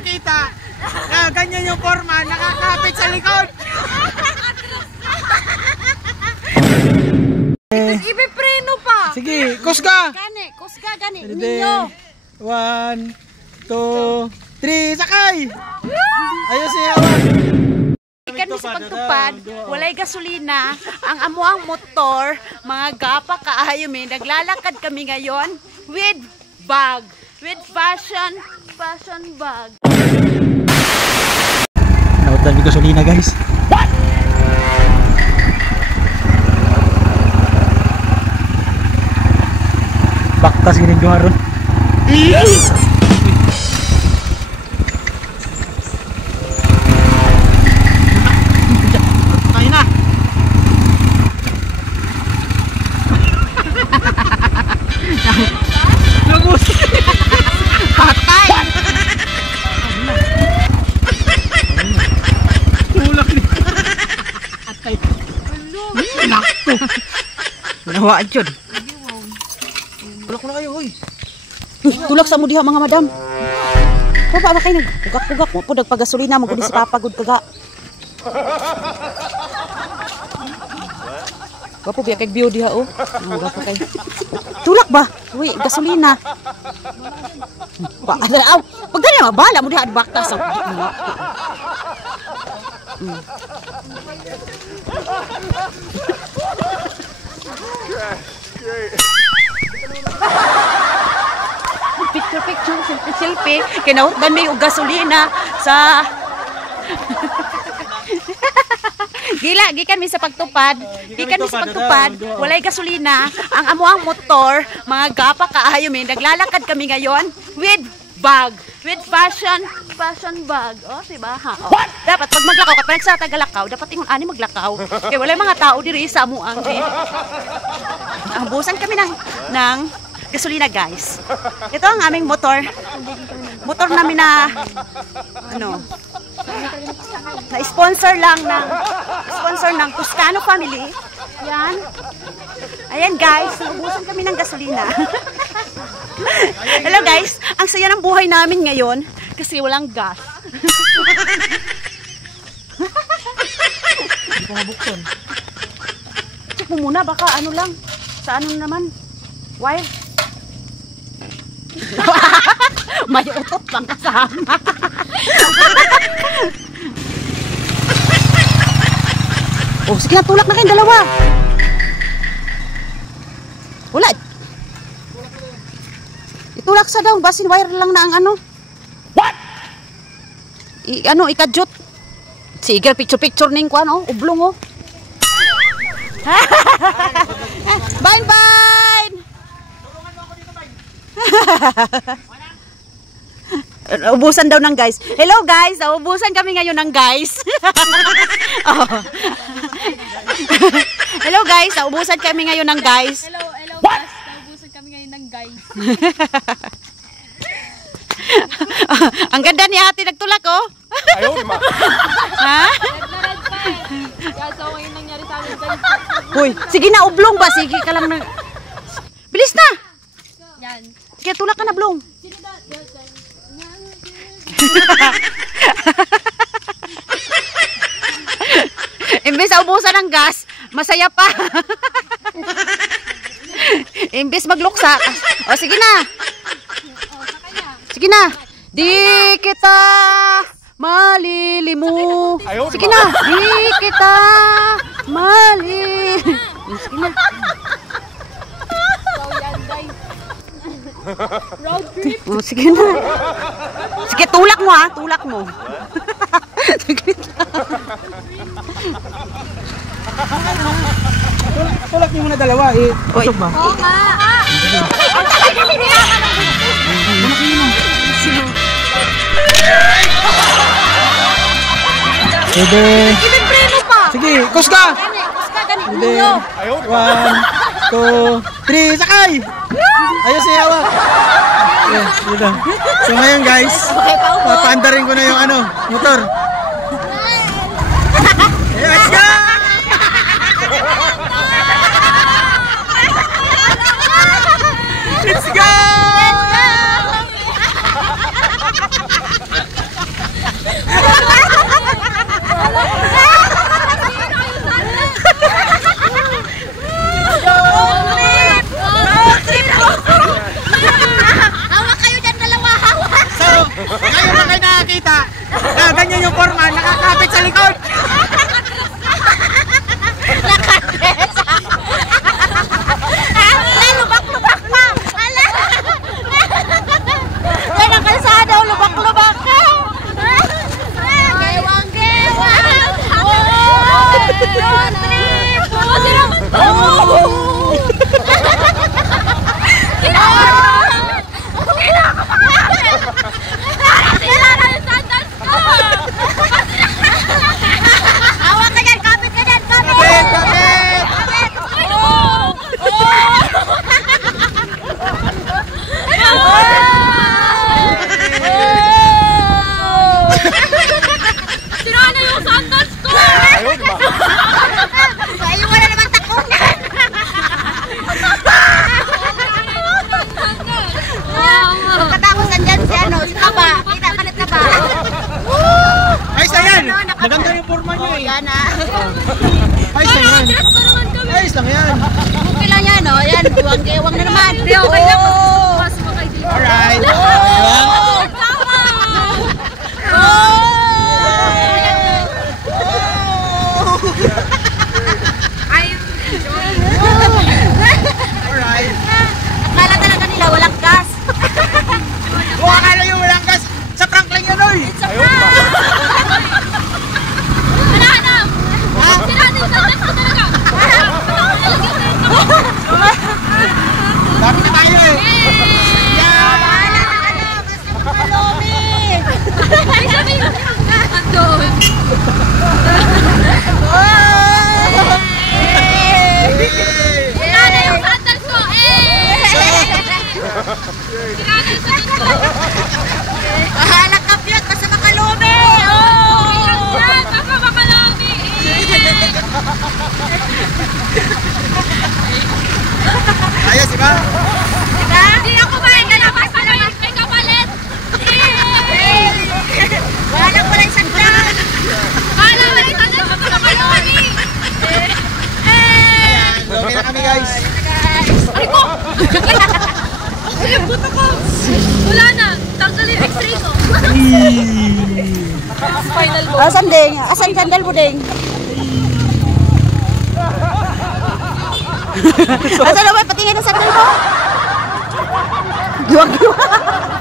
makita na ganyan yung forma, nakakapit sa likod. Ipipreno pa. Sige, kusga. Kusga gani. Ninyo. 1, 2, 3, sakay! Ayos siya. Ikan sa pagtupad, walay gasolina, ang amuang motor, mga gapa kaayo mi, naglalakad kami ngayon with bag, with fashion bag. Nautan mi gasolina guys. What? Baktas gini juaron. Nawaan yun. Tulak na kayo, hoy. Tulak sa mo diha mga madam. Papa ba kayo nagpugak-pugak mo po nagpagasolina mo kundi si Papa gud kaga. Gapo biya kay view diha oh. Gapo kay. Tulak ba? Uy, gasolina. Ba, aw, pag dali mabala mo diha baktas. Picture, selfie. Kinautdan may gasolina sa Gila, gikan mi sa pagtupad. Walay gasolina, ang amuang motor, mga gapa kaayo mi, naglalakad kami ngayon with bag, with fashion bag. Oh, diba? Ha? Oh. Dapat pag maglakaw ka, pag sa tagalakaw, dapat ingon ani maglakaw. Kaya walay mga tao diri sa amuang. Busan kami ng gasolina guys. Ito ang aming motor. Motor namin na sponsor ng Toscano family. Yan. Ayan guys, naubusan kami ng gasolina. Hello guys, ang saya ng buhay namin ngayon kasi walang gas. Hindi ko mabuksan. Check mo muna, baka ano lang. Sa ano naman? Wire? May utot lang kasama. Oh, sige na, tulak na kayong dalawa. Wala. Itulak sa daw, basin wire lang na ang ano. What? Ikadyot. Sige, picture ning kuan oh, ublong oh. Bye. Ubusan daw ng guys. Hello guys, ubusan kami ngayon ng guys. Oh. Hello guys, ubusan kami ngayon ng guys. Hello guys, ubusan kami ngayon ng guys. Ang ganda ni ate nagtulak oh. Ayaw, ma. Ha? Nagnared pa eh. Kaso ngayon nangyari sa amin guys. Hoy, sige na ublong ba? Sige ka lang na. Bilis na. Yan. Sige, tulak ka na blong. Sino da? Imbes na ubusan ng gas, masaya pa. Imbes magluksa. O sige na. Sige na. Di kita malilimu. Sige na. Di kita Sige na. So yan guys. Road trip. Oh, sige na. Sige, tulak mo ha. Tulak mo. Sige na. Tulak niyo muna dalawa eh. Pasok ba? Oo nga. Pwede. Ipipreno pa. Sige, kusga. Kusga gani. Pwede. Ninyo. 1, 2, 3, sakay! Ayos siya wa. So ngayon guys, papaandarin ko na yung motor. Let's go! Let's go! ganyan yung forma, nakakapit sa likod. Lubak-lubak pa! Ala! Yan ang kalsada, lubak-lubak ka! Gewang-gewang! Road trip! Hawak ka dyan! Kapit ka dyan! Kapit, kapit. Sira na yung sandals ko! Kayo wala naman takunan! Katapos andyan si ano, si Kaba. Kita ka na Kaba. Ayos na yan. Maganda yung forma niyo eh. Yan ah. Ayos na yan. Ayos lang yan. Okay lang yan oh. Yan, buwang-gewang na naman. Okay lang. Mas makaibigan. Alright. Alright. Akala talaga nila walang gas. Kung akala yung walang gas, sa prank lang yan oy. Wala na! Sira na yung sandals ko talaga! Dami na tayo eh. Bahala na ano. Gusto mo kalumi. Ay, sabi yung andun! Sira na yung Sandals ko! Sira na yung sandals ko! bahala ka Piot. Basta makalumi. Yan! Baka makalami! Ayos, diba? Diba? Hindi ako makikalabas pa naman may kapalit! Bahala ko lang sandal. Kala mo rin sandals ko makalami! Okay na kami guys. Ay ko! Ay, buto ko! Wala na! Tanggal yung x-ray ko! Final mo! Asan ding? Asan sandal mo ding? Asan naman? Patingin ang sandal mo? Giwag-giwag.